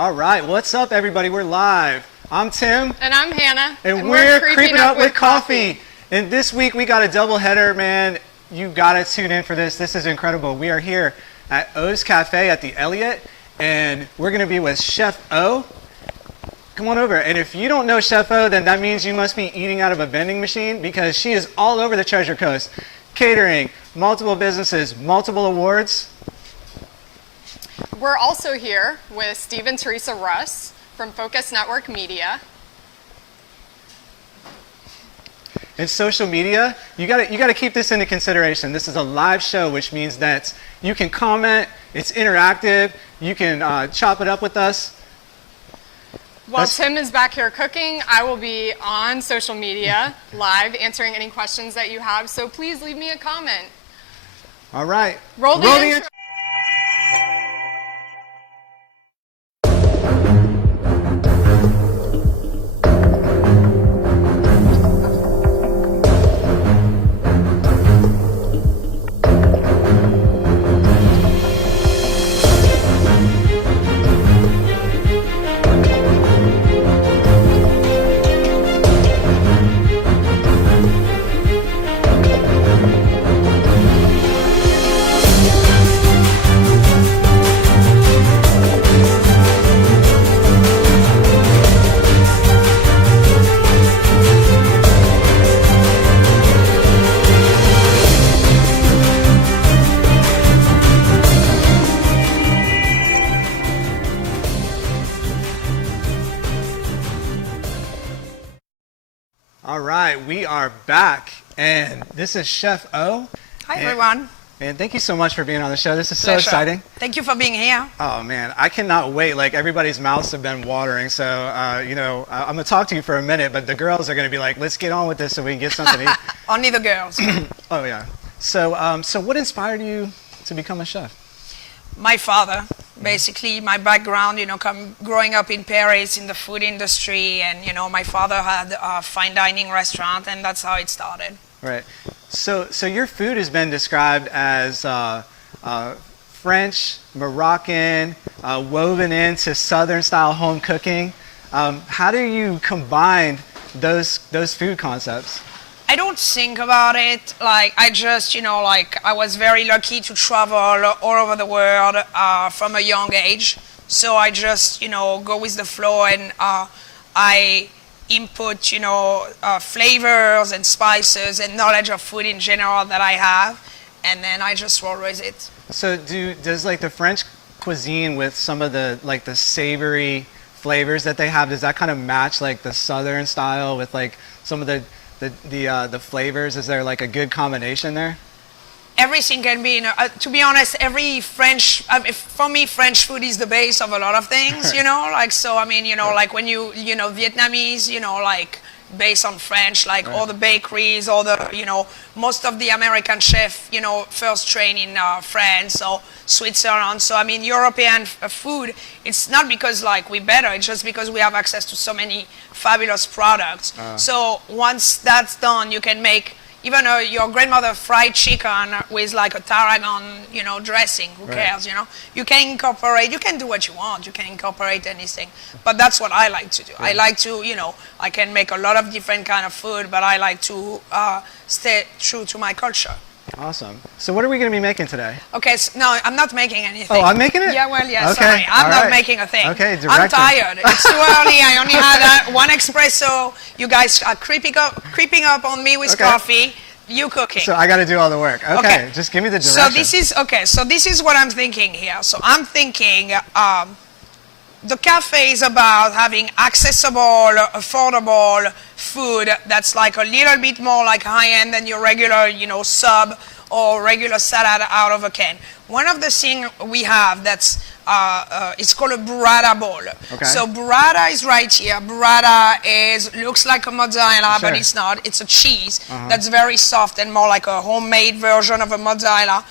All right, what's up, everybody? We're live. I'm Tim. And I'm Hannah. And we're creeping up with coffee. And this week we got a double header, man. You gotta tune in for this. This is incredible. We are here at O's Cafe at the Elliott, and we're gonna be with Chef O. Come on over. And if you don't know Chef O, then that means you must be eating out of a vending machine, because she is all over the Treasure Coast. Catering, multiple businesses, multiple awards. We're also here with Steve and Teresa Russ from Focus Network Media. In social media, you gotta keep this into consideration. This is a live show, which means that you can comment, it's interactive, you can chop it up with us. While Tim is back here cooking, I will be on social media live answering any questions that you have, so please leave me a comment. All right. Roll the intro. All right, we are back, and this is Chef O. Hi, everyone. And thank you so much for being on the show. This is so exciting. Thank you for being here. Oh, man, I cannot wait. Like, everybody's mouths have been watering, so, I'm going to talk to you for a minute, but the girls are going to be like, let's get on with this so we can get something to eat. Only the girls. Oh, yeah. So what inspired you to become a chef? My father, basically, my background, growing up in Paris in the food industry, and, my father had a fine dining restaurant, and that's how it started. Right. So your food has been described as French, Moroccan, woven into Southern-style home cooking. How do you combine those food concepts? I don't think about it. Like, I just, I was very lucky to travel all over the world from a young age. So I just, go with the flow, and I input, flavors and spices and knowledge of food in general that I have, and then I just roll with it. So does like the French cuisine with some of the the savory flavors that they have, does that kind of match like the Southern style with like some of the flavors? Is there like a good combination there? Everything can be, to be honest, every French, for me, French food is the base of a lot of things, so, like when Vietnamese, like based on French, like all the bakeries, all the, most of the American chef, first train in France or Switzerland. So, European food, it's not because like we're better, it's just because we have access to so many fabulous products. So once that's done, you can make even your grandmother fried chicken with like a tarragon, dressing. Who cares, You can incorporate, you can do what you want. You can incorporate anything. But that's what I like to do. I like to, I can make a lot of different kind of food, but I like to stay true to my culture. Awesome. So what are we going to be making today? Okay, so, no, I'm not making anything. Oh, I'm making it? Yeah, well, yeah, okay. Sorry. I'm not making a thing. Okay, director. I'm tired. It's too early. I only had one espresso. You guys are creeping up on me with coffee. You cooking. So I got to do all the work. Okay, just give me the direction. So this is what I'm thinking here. So I'm thinking the cafe is about having accessible, affordable food that's like a little bit more like high-end than your regular, sub or regular salad out of a can. One of the things we have that's it's called a burrata bowl. Okay. So burrata is right here. Burrata looks like a mozzarella, but it's not. It's a cheese that's very soft and more like a homemade version of a mozzarella.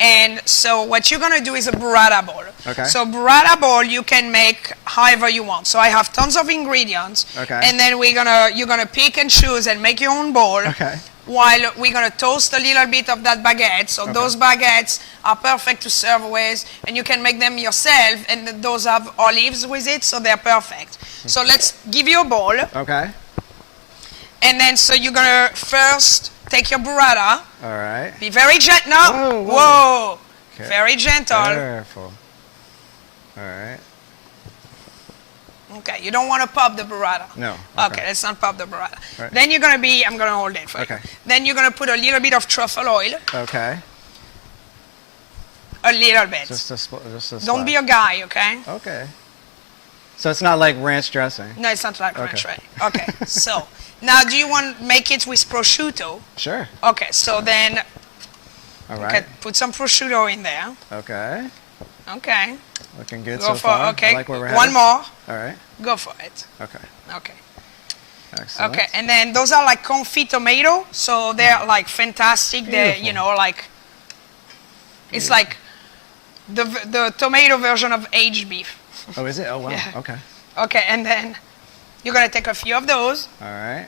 And so what you're gonna do is a burrata bowl. Okay. So burrata bowl you can make however you want. So I have tons of ingredients. Okay. And then you're gonna pick and choose and make your own bowl. Okay. while we're gonna toast a little bit of that baguette. So those baguettes are perfect to serve with, and you can make them yourself, and those have olives with it, so they're perfect. So let's give you a bowl. Okay. And then, so you're gonna first take your burrata. All right. Be very gentle. No. Whoa, whoa. Whoa. Okay. Very gentle. Careful. All right. Okay, you don't want to pop the burrata. No. Okay, let's not pop the burrata. Right. Then you're gonna be, I'm gonna hold it for you. Okay. Then you're gonna put a little bit of truffle oil. Okay. A little bit. Just a Don't be a guy, okay? Okay. So it's not like ranch dressing. No, it's not like ranch, Okay. right? Okay, so now do you want to make it with prosciutto? Sure. Okay, so then All okay, right. put some prosciutto in there. Okay. Okay. Looking good Go so for far. okay. I like where we're One headed. more. All right. Go for it. Okay. Okay. Excellent. Okay, and then those are like confit tomato, so they're like fantastic. They're, you Beautiful. know, like it's like the tomato version of aged beef. Oh, is it? Oh, wow. Yeah. Okay. Okay, and then you're gonna take a few of those. All right.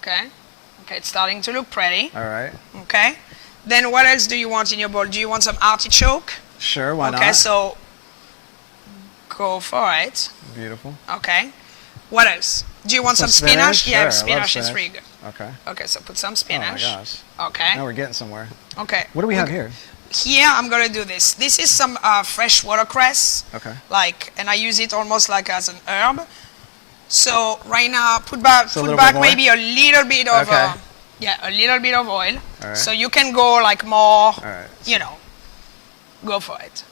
Okay. Okay, it's starting to look pretty. All right. Okay. Then what else do you want in your bowl? Do you want some artichoke? Sure. Why Okay, not? so go for it. Beautiful. Okay. What else? Do you want some spinach? Yeah, Sure, I love spinach is spinach. really good. Okay. Okay, so put some Oh my spinach. gosh. Okay. Now we're getting somewhere. Okay. What do we have here? Here, I'm gonna do this. This is some fresh watercress. Okay. Like, and I use it almost like as an herb. So right now, put back So a little bit more? maybe a little bit of, Okay. yeah, a little bit of oil. All right. So you can go like more, All right. you know, go for it.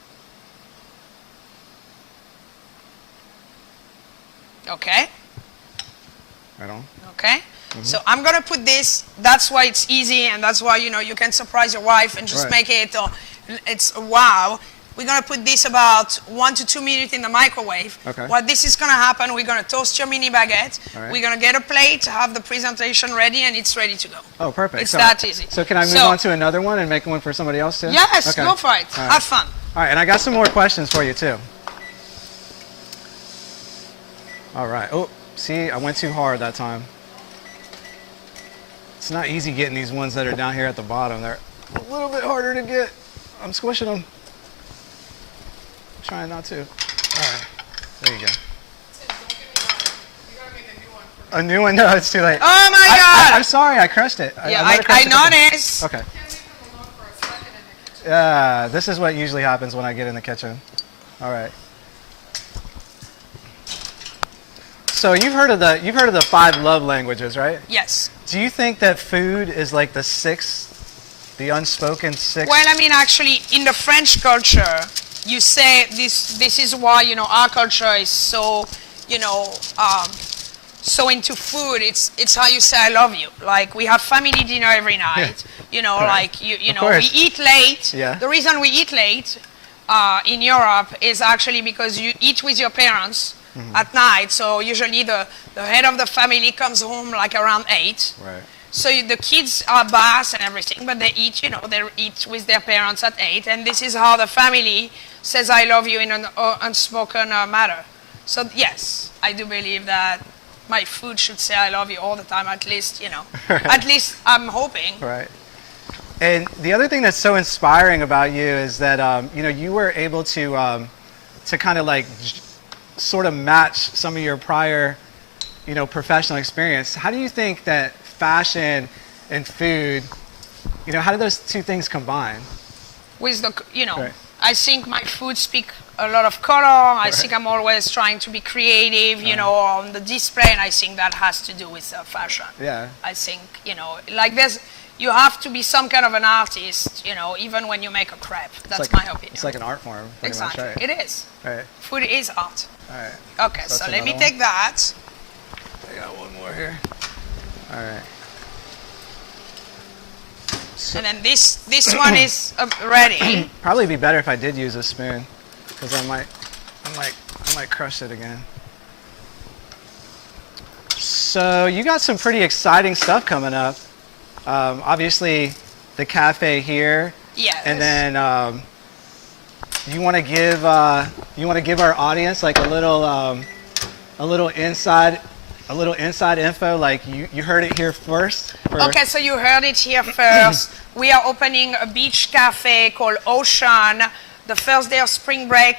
Okay. Right on. Okay. Mm-hmm. So I'm gonna put this. That's why it's easy, and that's why you can surprise your wife and just Right. make it. It's wow. We're gonna put this about 1 to 2 minutes in the microwave. Okay. What this is gonna happen? We're gonna toast your mini baguette. All right. We're gonna get a plate, have the presentation ready, and it's ready to go. Oh, perfect. It's so, that easy. So can I move So- on to another one and make one for somebody else too? Yes, Okay. go for it. All right. Have fun. All right, and I got some more questions for you too. All right. Oh, see, I went too hard that time. It's not easy getting these ones that are down here at the bottom. They're a little bit harder to get. I'm squishing them. Trying not to. All right. There you go. A new one? No, it's too late. Oh my God! I'm sorry, I crushed it. Yeah, might have crushed I it. noticed. Okay. Yeah, this is what usually happens when I get in the kitchen. All right. So you've heard of the 5 love languages, right? Yes. Do you think that food is like the 6th, the unspoken 6th? Well, I mean, actually, in the French culture, you say this. This is why our culture is so, so into food. It's how you say I love you. Like we have family dinner every night. Right. Like we course. eat late. Yeah. The reason we eat late in Europe is actually because you eat with your parents at night. So usually the head of the family comes home like around 8. Right. So the kids are baths and everything, but they eat, they eat with their parents at 8, and this is how the family says I love you in an unspoken manner. So yes, I do believe that my food should say I love you all the time, at least, Right. at least I'm hoping. Right. And the other thing that's so inspiring about you is that you were able to kind of like sort of match some of your prior professional experience. How do you think that fashion and food, how do those two things combine? With the, Right. I think my food speak a lot of color. I think I'm always trying to be creative, on the display, and I think that has to do with fashion. Yeah. I think, like you have to be some kind of an artist, even when you make a crepe. That's my opinion. It's like an art form, pretty Exactly. much, right? It is. Right. Food is art. All right. Okay, So so that's let me another take that. I got one more here. All right. And then this one is ready. Probably be better if I did use a spoon, because I might crush it again. So you got some pretty exciting stuff coming up. Obviously, the cafe here. Yes. And then you want to give our audience like a little inside a little inside info, like you heard it here first. Okay, so you heard it here first. We are opening a beach cafe called Ocean the first day of spring break,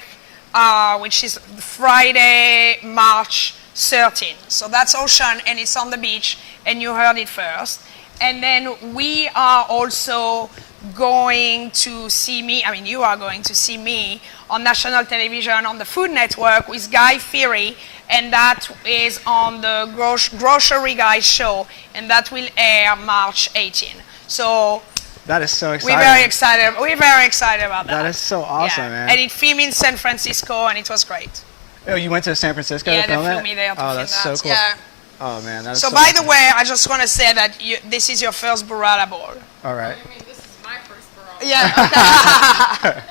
which is Friday, March 13th. So that's Ocean, and it's on the beach, and you heard it first. And then we are also going to see me, I mean, you are going to see me on national television on the Food Network with Guy Fieri, and that is on the Grocery Guy show, and that will air March 18. So that is so exciting. We're very excited. We're very excited about that. That is so awesome, man. And it filmed in San Francisco, and it was great. Oh, you went to San Francisco to film it? Yeah, they filmed me there to film that. Oh, that's so cool. Yeah. Oh, man, that's so so by awesome. the way, I just want to say that this is your first burrata bowl. All right. I mean, this is my first burrata. Yeah.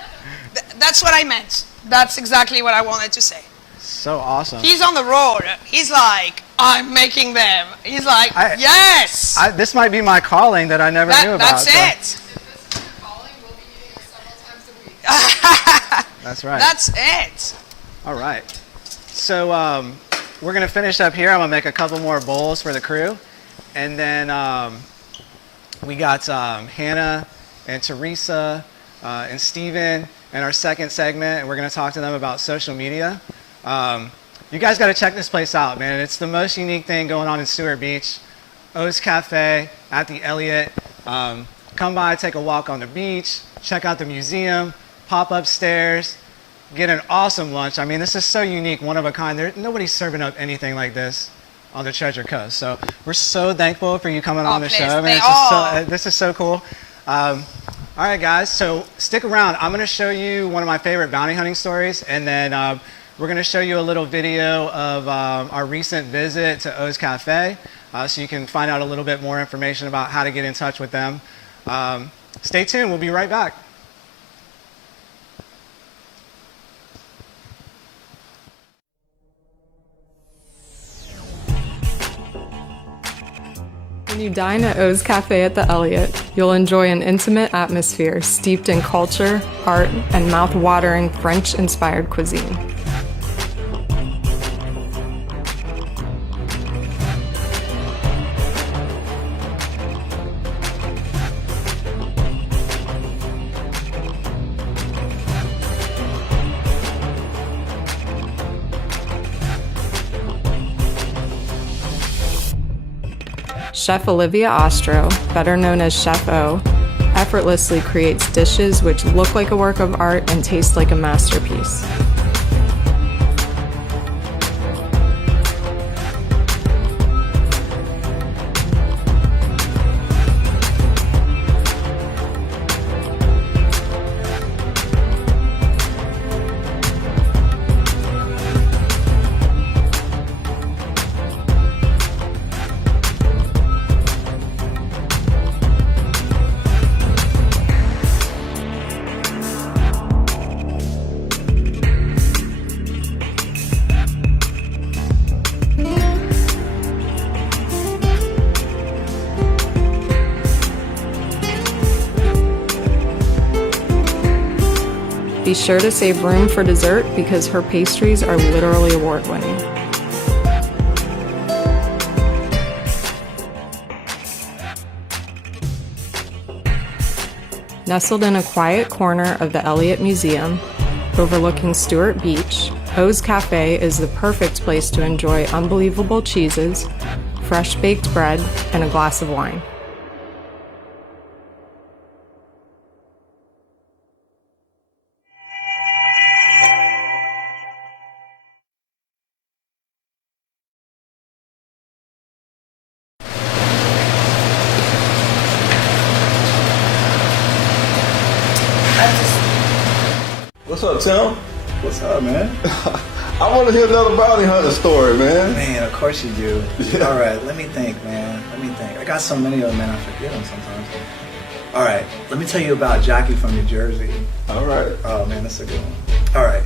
That's what I meant. That's exactly what I wanted to say. So awesome. He's on the road. He's like, I'm making them. He's like, yes. This might be my calling that I never knew about. That's it. If this is your calling, we'll be eating it several times a week. That's right. That's it. All right. So we're going to finish up here. I'm going to make a couple more bowls for the crew. And then we got Hannah and Teresa and Steven in our second segment. And we're going to talk to them about social media. You guys got to check this place out, man. It's the most unique thing going on in Stewart Beach. O's Cafe at the Elliott. Come by, take a walk on the beach, check out the museum, pop upstairs, get an awesome lunch. I mean, this is so unique, one of a kind. Nobody's serving up anything like this on the Treasure Coast. So we're so thankful for you coming on the show. Man, this is so cool. All right, guys, so stick around. I'm going to show you one of my favorite bounty hunting stories, and then we're going to show you a little video of our recent visit to O's Cafe, so you can find out a little bit more information about how to get in touch with them. Stay tuned. We'll be right back. When you dine at O's Cafe at the Elliott, you'll enjoy an intimate atmosphere steeped in culture, art, and mouth-watering French-inspired cuisine. Chef Olivia Ostro, better known as Chef O, effortlessly creates dishes which look like a work of art and taste like a masterpiece. Be sure to save room for dessert because her pastries are literally award-winning. Nestled in a quiet corner of the Elliott Museum, overlooking Stewart Beach, O's Cafe is the perfect place to enjoy unbelievable cheeses, fresh baked bread, and a glass of wine. What's up, Tim? What's up, man? I want to hear another bounty hunter story, man. Man, of course you do. Yeah. All right, let me think, man. Let me think. I got so many of them, man. I forget them sometimes. All right, let me tell you about Jackie from New Jersey. All right. Oh, man, that's a good one. All right,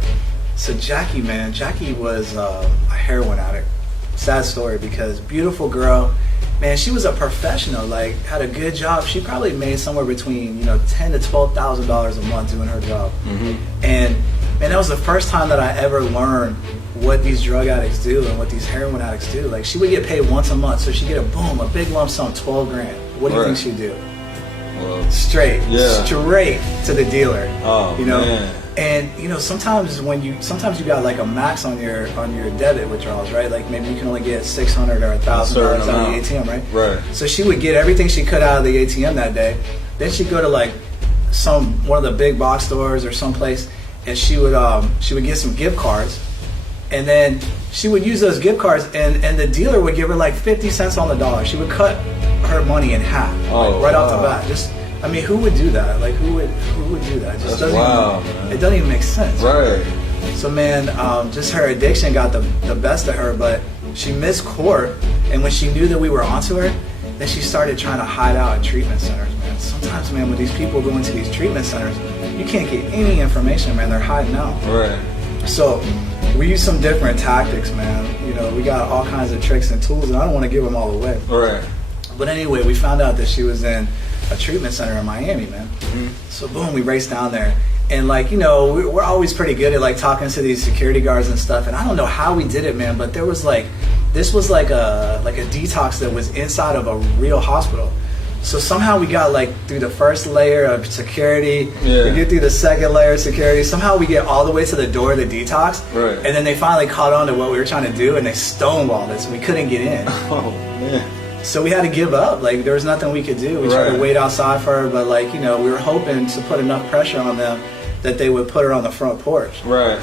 so Jackie, man, Jackie was a heroin addict. Sad story because beautiful girl. Man, she was a professional, like had a good job. She probably made somewhere between $10,000 to $12,000 a month doing her job. Mm-hmm. And man, that was the first time that I ever learned what these drug addicts do and what these heroin addicts do. Like, she would get paid once a month, so she'd get a big lump sum, 12 grand. What do you think she'd do? Well, straight to the dealer. Oh, you know, man. and you know, sometimes you got like a max on your debit withdrawals, right? Like maybe you can only get $600 or $1,000 out of the ATM, right? Right. So she would get everything she could out of the ATM that day. Then she'd go to like one of the big box stores or someplace, and she would get some gift cards, and then she would use those gift cards, and the dealer would give her like 50 cents on the dollar. She would cut her money in half, right off the bat. Just, I mean, who would do that? Like, who would do that? It just doesn't man. It doesn't even make sense. Right. So, man, just her addiction got the best of her, but she missed court, and when she knew that we were onto her, then she started trying to hide out in treatment centers, man. Sometimes, man, when these people go into these treatment centers, you can't get any information, man. They're hiding out. Right. So we use some different tactics, man. You know, we got all kinds of tricks and tools, and I don't want to give them all away. Right. But anyway, we found out that she was in a treatment center in Miami, man. Mm-hmm. So boom, we raced down there. And like, you know, we're always pretty good at like talking to these security guards and stuff. And I don't know how we did it, man, but this was like a detox that was inside of a real hospital. So somehow we got like through the first layer of security, we get through the second layer of security, somehow we get all the way to the door of the detox, right. And then they finally caught on to what we were trying to do, and they stonewalled us. We couldn't get in. Oh, man. So we had to give up. Like, there was nothing we could do. We tried to wait outside for her, but like, you know, we were hoping to put enough pressure on them that they would put her on the front porch. Right.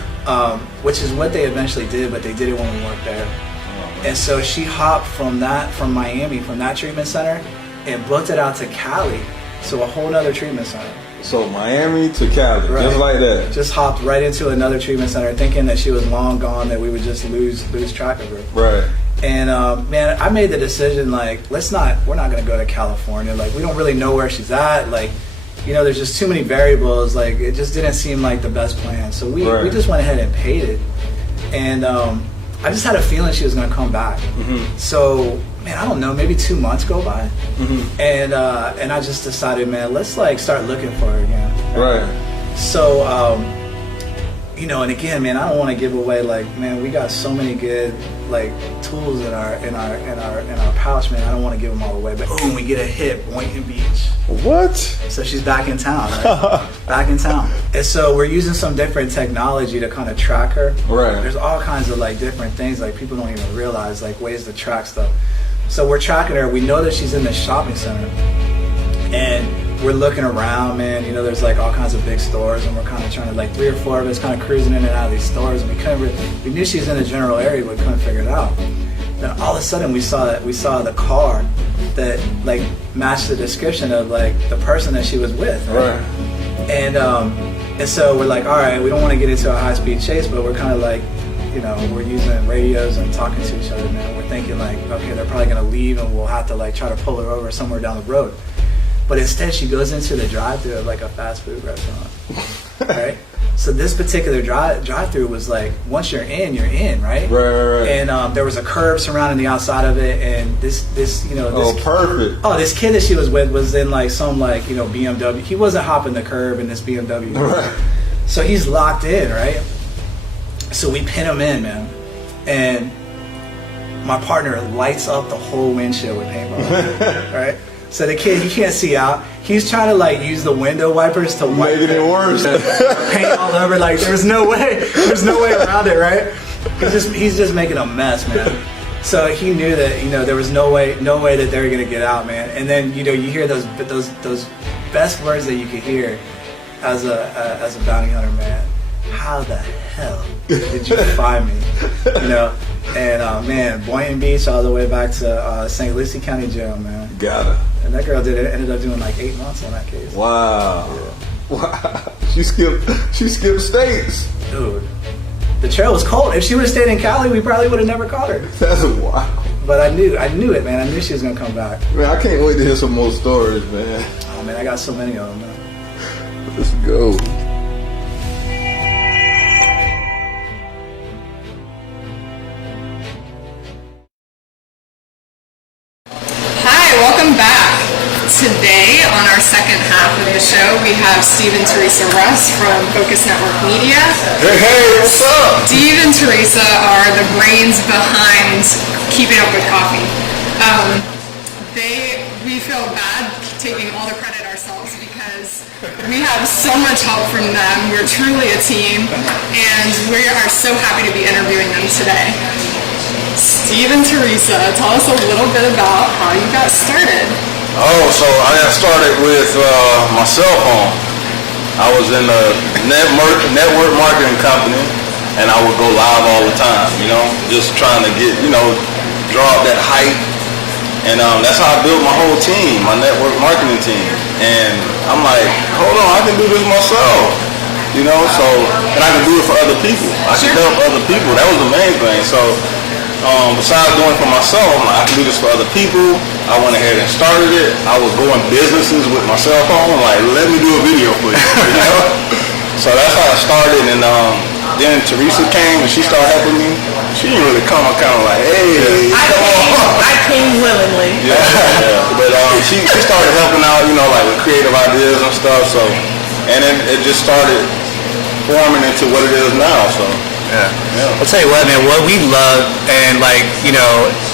Which is what they eventually did, but they did it when we weren't there. Oh, and so she hopped from Miami, from that treatment center, and booked it out to Cali, so a whole nother treatment center. So Miami to Cali, just like that. Just hopped right into another treatment center, thinking that she was long gone, that we would just lose track of her. Right. And man, I made the decision, like, we're not gonna go to California. Like, we don't really know where she's at. Like, you know, there's just too many variables. Like, it just didn't seem like the best plan. So we just went ahead and paid it. And I just had a feeling she was gonna come back. Mm-hmm. So, man, I don't know, maybe 2 months go by. Mm-hmm. And I just decided, man, let's like start looking for her again. Right. So, you know, and again, man, I don't want to give away, like, man, we got so many good like tools in our pouch, man. I don't want to give them all away, but boom, we get a hit, Boynton Beach. What? So she's back in town, right? Back in town. And so we're using some different technology to kind of track her. Right. There's all kinds of like different things, like people don't even realize, like ways to track stuff. So we're tracking her. We know that she's in this shopping center, and we're looking around, man. You know, there's like all kinds of big stores, and we're kind of trying to, like, 3 or 4 of us kind of cruising in and out of these stores, and we knew she was in the general area, but we couldn't figure it out. Then all of a sudden we saw the car that like matched the description of like the person that she was with. Right. And so we're like, all right, we don't want to get into a high-speed chase, but we're kind of like, you know, we're using radios and talking to each other, man. We're thinking like, okay, they're probably gonna leave, and we'll have to like try to pull her over somewhere down the road. But instead, she goes into the drive-thru of like a fast food restaurant, right? So this particular drive-thru was like, once you're in, right? Right. And there was a curb surrounding the outside of it, and this perfect. Oh, this kid that she was with was in like some like, you know, BMW. He wasn't hopping the curb in this BMW. Right. So he's locked in, right? So we pin him in, man, and my partner lights up the whole windshield with paintball, right? So the kid, he can't see out. He's trying to like use the window wipers to wipe it worse. Paint all over. Like there's no way around it, right? He's just making a mess, man. So he knew that, you know, there was no way that they were gonna get out, man. And then, you know, you hear those best words that you could hear as a bounty hunter, man. How the hell did you find me? You know. And man, Boynton Beach all the way back to St. Lucie County Jail, man. Got it. And that girl ended up doing like 8 months on that case. Wow. Yeah. Wow. She skipped states. Dude, the trail was cold. If she would have stayed in Cali, we probably would have never caught her. That's wild. But I knew it, man. I knew she was gonna come back. Man, I can't wait to hear some more stories, man. Oh man, I got so many of them, man. Let's go. Welcome back. Today, on our second half of the show, we have Steve and Teresa Russ from Focus Network Media. Hey, what's up? Steve and Teresa are the brains behind Keeping Up with Coffee. We feel bad taking all the credit ourselves because we have so much help from them. We're truly a team, and we are so happy to be interviewing them today. Steve and Teresa, tell us a little bit about how you got started. Oh, so I got started with my cell phone. I was in a network marketing company, and I would go live all the time, just trying to get, draw up that hype. And that's how I built my whole team, my network marketing team. And I'm like, hold on, I can do this myself. And I can do it for other people. I can help other people. That was the main thing. So besides doing it for myself, I'm like, I can do this for other people. I went ahead and started it. I was going businesses with my cell phone, like, let me do a video for you. So that's how I started. And then Teresa came and she started helping me. She didn't really come. I kind of like, hey, I came willingly. Yeah. But she started helping out, like with creative ideas and stuff. So, and it just started forming into what it is now. So, yeah. I'll tell you what, man. What we love, and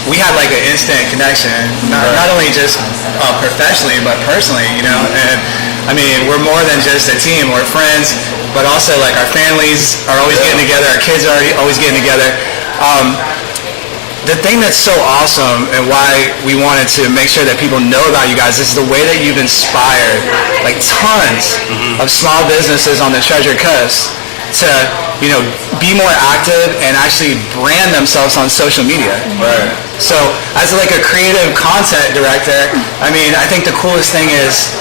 we had like an instant connection, not only just professionally but personally, And I mean, we're more than just a team. We're friends, but also like our families are always getting together. Our kids are always getting together. The thing that's so awesome and why we wanted to make sure that people know about you guys is the way that you've inspired like tons of small businesses on the Treasure Coast to, be more active and actually brand themselves on social media. Right. So as like a creative content director, I mean, I think the coolest thing is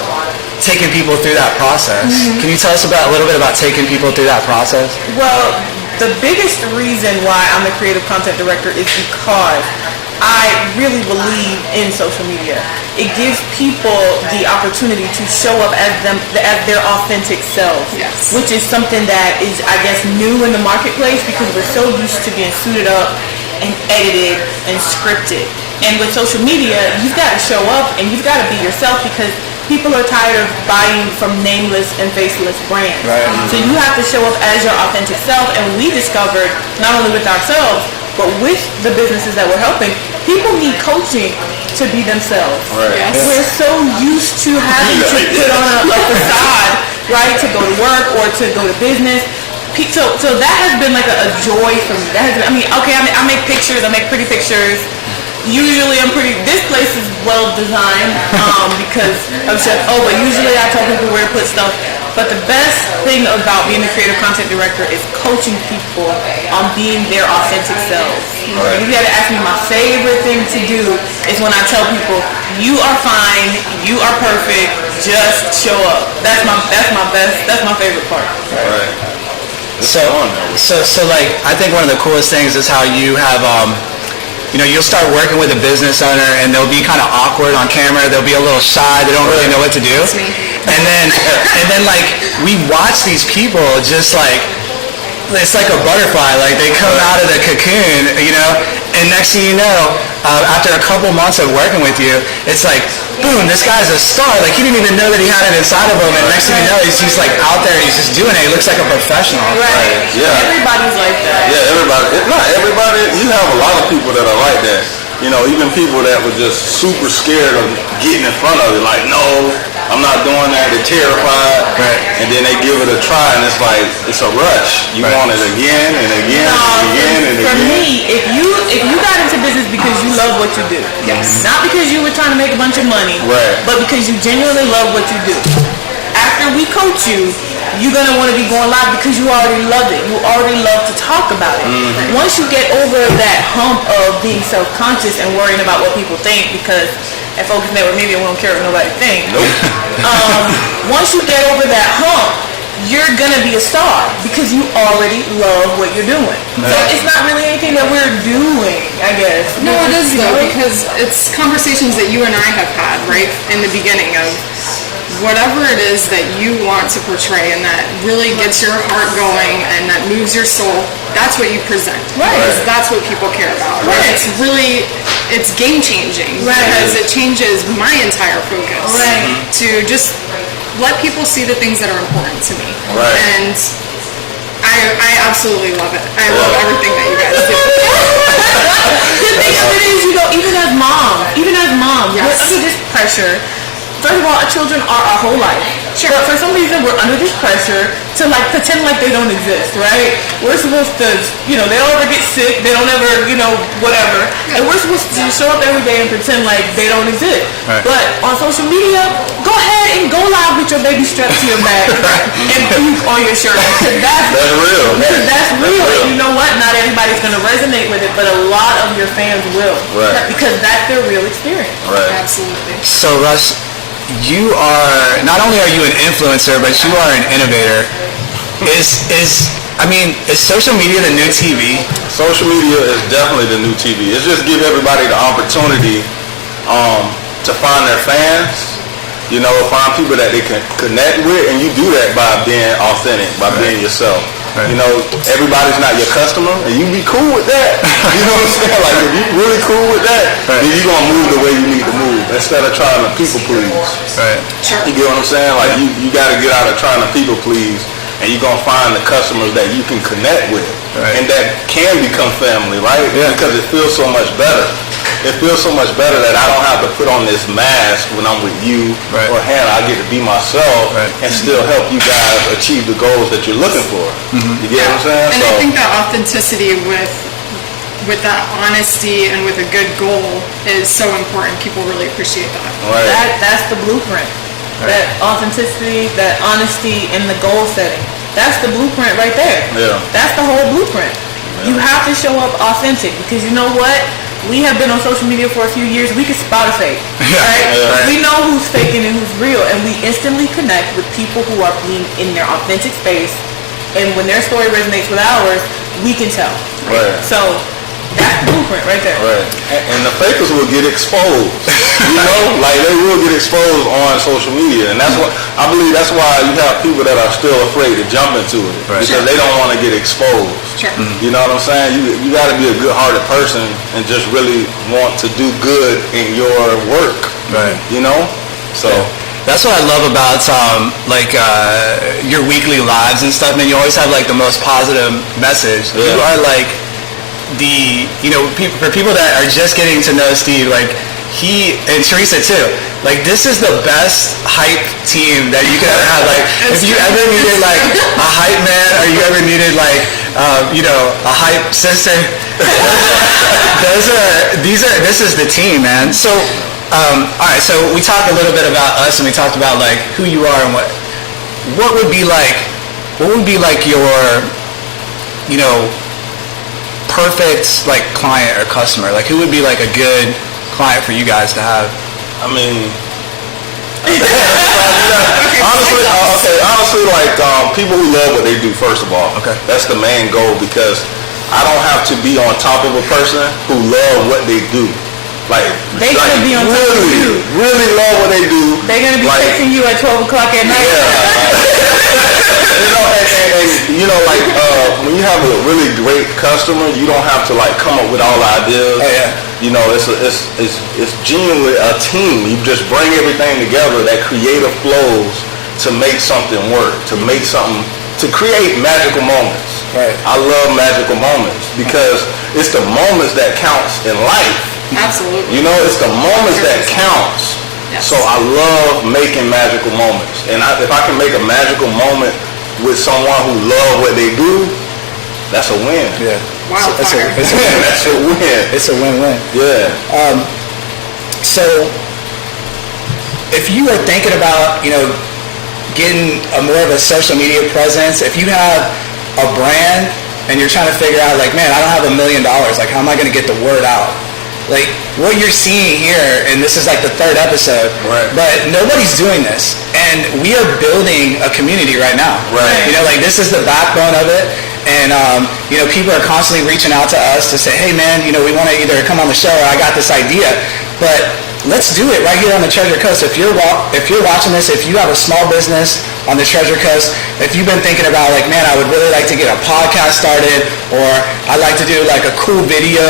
taking people through that process. Can you tell us a little bit about taking people through that process? Well, the biggest reason why I'm the creative content director is because I really believe in social media. It gives people the opportunity to show up as their authentic selves, which is something that is, I guess, new in the marketplace because we're so used to being suited up and edited and scripted. And with social media, you've got to show up and you've got to be yourself because people are tired of buying from nameless and faceless brands. Right. So you have to show up as your authentic self. And we discovered, not only with ourselves, but with the businesses that we're helping, people need coaching to be themselves. Right. Yes. We're so used to having to put on a facade, right, to go to work or to go to business. So that has been like a joy for me. I make pictures, I make pretty pictures. Usually this place is well designed because of Chef O, but usually I tell people where to put stuff. But the best thing about being a creative content director is coaching people on being their authentic selves. Right. If you had to ask me, my favorite thing to do is when I tell people, you are fine, you are perfect, just show up. That's my favorite part. Right. So like, I think one of the coolest things is how you have, you'll start working with a business owner and they'll be kind of awkward on camera. They'll be a little shy. They don't really know what to do. That's me. And then like, we watch these people just like, it's like a butterfly. Like they come out of the cocoon, and next thing you know, after a couple months of working with you, it's like, boom, this guy's a star. Like he didn't even know that he had it inside of him, and next thing you know, he's like out there and he's just doing it. He looks like a professional. Right. Yeah. Everybody's like that. Yeah, everybody. Not everybody. You have a lot of people that are like that. Even people that were just super scared of getting in front of it. Like, no, I'm not doing that. They're terrified. Right. And then they give it a try, and it's like, it's a rush. You want it again and again and again and again. For me, if you got into business because you love what you do, not because you were trying to make a bunch of money, but because you genuinely love what you do. After we coach you, you're going to want to be going live because you already love it. You already love to talk about it. Once you get over that hump of being self-conscious and worrying about what people think, because at Focus Network Media, we don't care what nobody thinks. Nope. Once you get over that hump, you're going to be a star because you already love what you're doing. So it's not really anything that we're doing, I guess. No, it is though, because it's conversations that you and I have had, right, in the beginning of whatever it is that you want to portray and that really gets your heart going and that moves your soul, that's what you present. Right. Because that's what people care about. Right. It's game changing. Right. Because it changes my entire focus. Right. To just let people see the things that are important to me. Right. And I absolutely love it. I love everything that you guys do. The thing of it is, even as moms, Yes. we're under this pressure. First of all, our children are our whole life. Sure. But for some reason, we're under this pressure to pretend like they don't exist, right? We're supposed to, they don't ever get sick, they don't ever, whatever. And we're supposed to show up every day and pretend like they don't exist. Right. But on social media, go ahead and go live with your baby strapped to your back and puke on your shirt. Because that's real. Because that's real. real. And you know what? Not everybody's going to resonate with it, but a lot of your fans will. Right. Because that's their real experience. Right. Absolutely. So Russ, you are not only are you an influencer, but you are an innovator. Is social media the new TV? Social media is definitely the new TV. It's just give everybody the opportunity to find their fans, find people that they can connect with, and you do that by being authentic, by being yourself. Right. Everybody's not your customer, and you be cool with that. You know what I'm saying? Like, if you really cool with that, Right. then you're going to move the way you need to move instead of trying to people please. Right. You get what I'm saying? Like, you got to get out of trying to people please, and you're going to find the customers that you can connect with, Right. and that can become family, right? Yeah. Because it feels so much better. It feels so much better that I don't have to put on this mask when I'm with you Right. or Hannah. I get to be myself Right. and still help you guys achieve the goals that you're looking for. You get what I'm saying? And I think that authenticity with that honesty and with a good goal is so important. People really appreciate that. right. That's the blueprint. That authenticity, that honesty, and the goal setting. That's the blueprint right there. Yeah. That's the whole blueprint. You have to show up authentic because you know what? We have been on social media for a few years. We can spot a fake, right? Yeah. We know who's faking and who's real, and we instantly connect with people who are being in their authentic space. And when their story resonates with ours, we can tell. Right. So that's the blueprint right there. Right. And the fakers will get exposed. Like they will get exposed on social media. And that's what I believe that's why you have people that are still afraid to jump into it. Right. Because they don't want to get exposed. Sure. You know what I'm saying? You gotta be a good hearted person and just really want to do good in your work. Right. So That's what I love about your weekly lives and stuff, man. You always have the most positive message. Yeah. You are for people that are just getting to know Steve, he and Teresa too. This is the best hype team that you could ever have. If you ever needed a hype man, or you ever needed a hype sister, this is the team, man. So, all right. So we talked a little bit about us, and we talked about who you are and what would be your perfect client or customer. Who would be a good client for you guys to have? I mean, honestly, people who love what they do, first of all. Okay. That's the main goal, because I don't have to be on top of a person who love what they do. They gonna be on top of you. Really love what they do. They're gonna be texting you at 12 o'clock at night. When you have a really great customer, you don't have to come up with all the ideas. Oh, yeah. It's genuinely a team. You just bring everything together, that creative flows to make something work, to create magical moments. Right. I love magical moments because it's the moments that counts in life. Absolutely. It's the moments that counts. Yes. So I love making magical moments. And if I can make a magical moment with someone who love what they do, that's a win. Yeah. Wow. That's a That's a win. It's a win-win. Yeah. So, if you are thinking about, getting more of a social media presence, if you have a brand and you're trying to figure out, man, I don't have $1 million, how am I going to get the word out? What you're seeing here, and this is the third episode, right. But nobody's doing this, and we are building a community right now. Right. This is the backbone of it. And, people are constantly reaching out to us to say, hey, man, we want to either come on the show or I got this idea. But let's do it right here on the Treasure Coast. If you're watching this, if you have a small business on the Treasure Coast. If you've been thinking about like, man, I would really like to get a podcast started, or I'd like to do like a cool video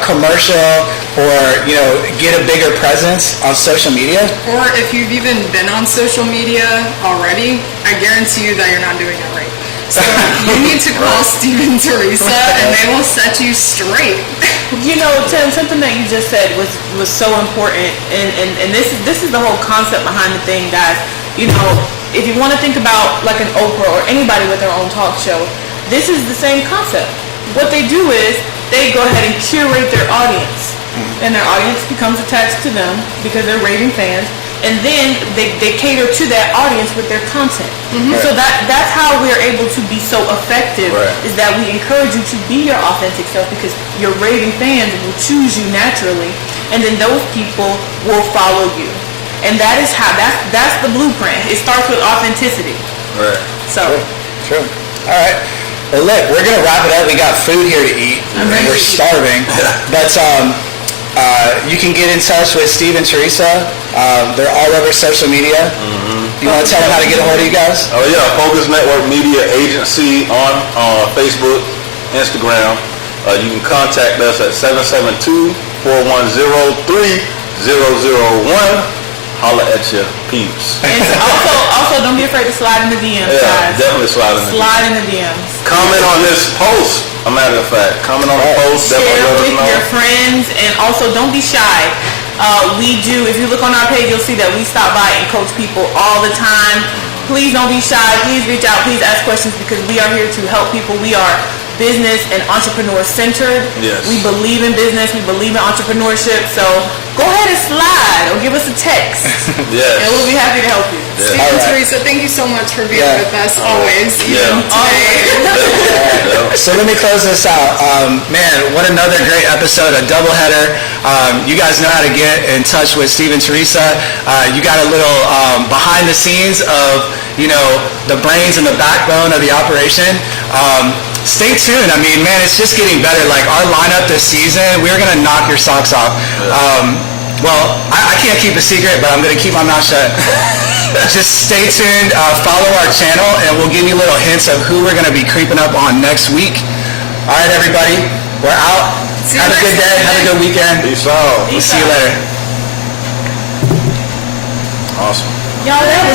commercial, or get a bigger presence on social media. Or if you've even been on social media already, I guarantee you that you're not doing it right. So you need to call Steve and Teresa, and they will set you straight. Tim, something that you just said was so important, and this is the whole concept behind the thing, guys. If you want to think about like an Oprah or anybody with their own talk show, this is the same concept. What they do is they go ahead and curate their audience, and their audience becomes attached to them because they're raving fans. And then they cater to that audience with their content. Right. So that's how we're able to be so effective, right, is that we encourage you to be your authentic self, because your raving fans will choose you naturally, and then those people will follow you. And that is how, that's the blueprint. It starts with authenticity. Right. So. True. All right. Well, look, we're going to wrap it up. We got food here to eat. We're starving. But you can get in touch with Steve and Teresa. They're all over social media. You want to tell them how to get a hold of you guys? Oh yeah, Focus Network Media Agency on Facebook, Instagram. You can contact us at 772-410-3001. Holla at your peeps. And also don't be afraid to slide in the DMs, Yeah, guys. definitely slide in the DMs. Slide in the DMs. Comment on this post. A matter of fact, comment on the post. Share Definitely with let us your know. friends, and also don't be shy. We do, if you look on our page, you'll see that we stop by and coach people all the time. Please don't be shy. Please reach out. Please ask questions, because we are here to help people. We are business and entrepreneur centered. Yes. We believe in business. We believe in entrepreneurship. So go ahead and slide or give us a text. Yes. And we'll be happy to help you. Yeah. Steve All and right. Teresa, thank you so much for being Yeah. with us always. Yeah. Even today. So let me close this out. Man, what another great episode, a doubleheader. You guys know how to get in touch with Steve and Teresa. You got a little behind the scenes of, the brains and the backbone of the operation. Stay tuned. I mean, man, it's just getting better. Like, our lineup this season, we're going to knock your socks off. Well, I can't keep a secret, but I'm going to keep my mouth shut. Just stay tuned. Follow our channel, and we'll give you little hints of who we're going to be creeping up on next week. All right, everybody. We're out. See you Have a good next day. Have a good weekend. Peace out. We'll see you later. Awesome. Y'all, that was